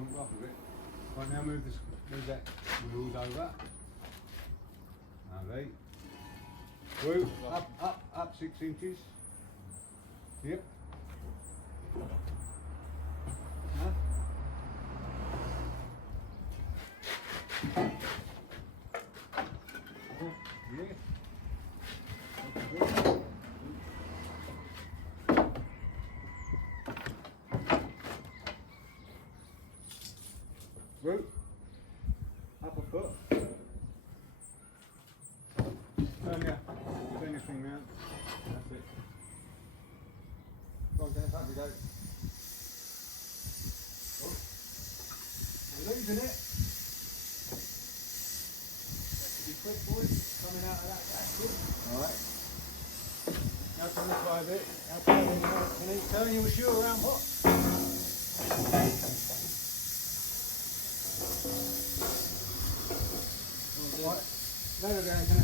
front off of it. Right, now move that wheels over. Lovely. Woo, up 6 inches. Yep. Huh? Yeah. Woo. Up a foot. Turn your thing round. That's it. Go on, Dennis, up we go. Oh. You're losing it. That should be quick, boys. Coming out of that, that's good. Alright. Now come this way a bit. Now can you turn your shoe around what? Right. Let her down, can I?